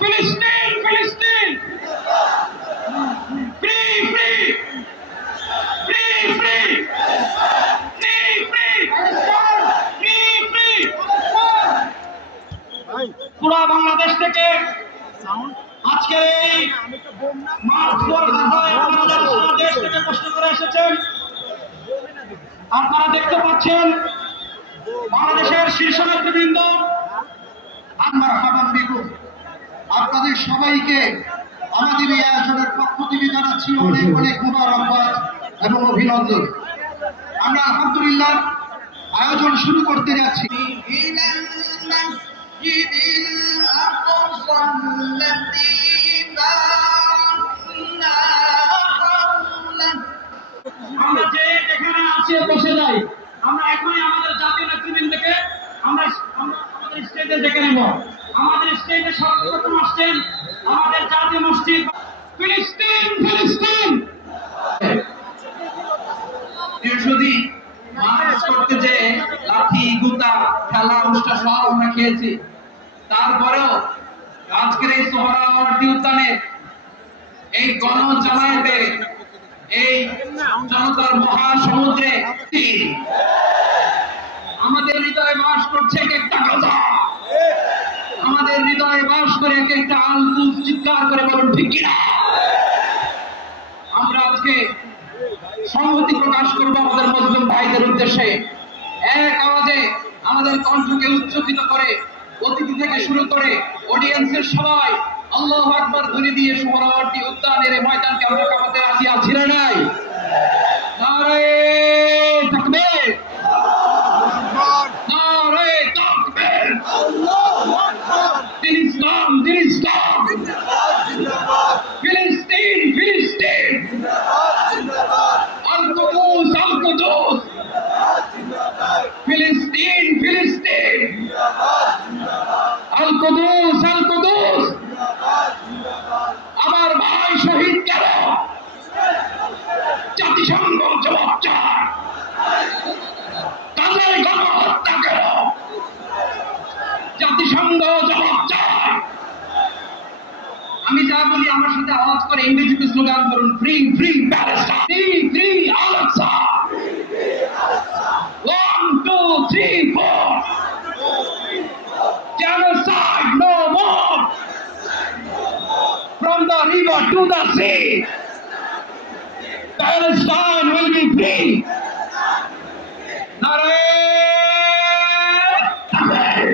ফিলিস্তিন ফিলিস্তিন free free free free free free free free পুরো বাংলাদেশ থেকে আজকে এই মার্চ দেশ থেকে কষ্ট করে এসেছেন। আপনারা দেখতে পাচ্ছেন বাংলাদেশের শীর্ষ নেতৃবৃন্দ। আমার হাবান বেগম আপনাদের সবাইকে আমাদের এই আয়োজনের পক্ষ থেকে জানাচ্ছি অনেক অনেক মুবারকবাদ এবং অভিনন্দন। আমরা আলহামদুলিল্লাহ আয়োজন শুরু করতে যাচ্ছি। আমরা যে এখানে আছি বসে যাই, আমরা এখনই আমাদের জাতীয় নেতৃবৃন্দকে আমরা আমাদের স্টেজে ডেকে নেব। আমাদের স্টেজে সর্বপ্রথম আসছেন আমাদের জাতীয় মসজিদ ফিলিস্তিন ফিলিস্তিন। যদি মার্চ করতে যে লাঠি গুতা খেলা অনুষ্ঠান সব আমরা খেয়েছি, তারপরেও আজকের এই সোহরাওয়ার্দী উদ্যানে এই গণজামায়াতে এই জনতার মহাসমুদ্রে আমাদের হৃদয়ে বাস করছে এক একটা কথা, আমাদের হৃদয়ে বাস করে এক একটা আলকুজ চিৎকার করে বলুন ঠিক কিনা। আমরা আজকে সংহতি প্রকাশ করবো আমাদের মুসলিম ভাইদের উদ্দেশ্যে। এক আওয়াজে আমাদের কণ্ঠকে উচ্চকিত করে অতিথি থেকে শুরু করে অডিয়েন্সের সবাই আল্লাহু আকবার ধ্বনি দিয়ে সোহরাওয়ার্দী উদ্যানের এই ময়দানকে আমরা কাঁপাতে রাজি আছি না নাই? নারে তাকবীর, নারে তাকবীর, আল্লাহু আকবার, দিন ইসলাম, দিন ইসলাম, ফিলিস্তিন ফিলিস্তিন, আল-কুদুস আল-কুদুস, ফিলিস্তিন ফিলিস্তিন, আল-কুদুস আল-কুদুস। আমার ভাই শহীদ কেন? জাতিসংঘ জবাব চায়। তাদের গণহত্যা কেন? জাতিসংঘ জবাব চায়। আমি যা বলি আমার সাথে আওয়াজ করে ইংরেজিতে স্লোগান করুন, free free Palestine, free free Al Aqsa, 1 2 3 4, genocide no more, from the river to the sea, Palestine will be free. Nare takbir.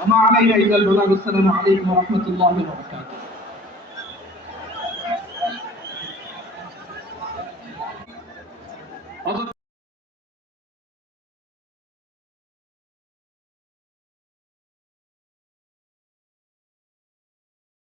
وما علينا إلا البلاغ. السلام عليكم ورحمة الله وبركاته.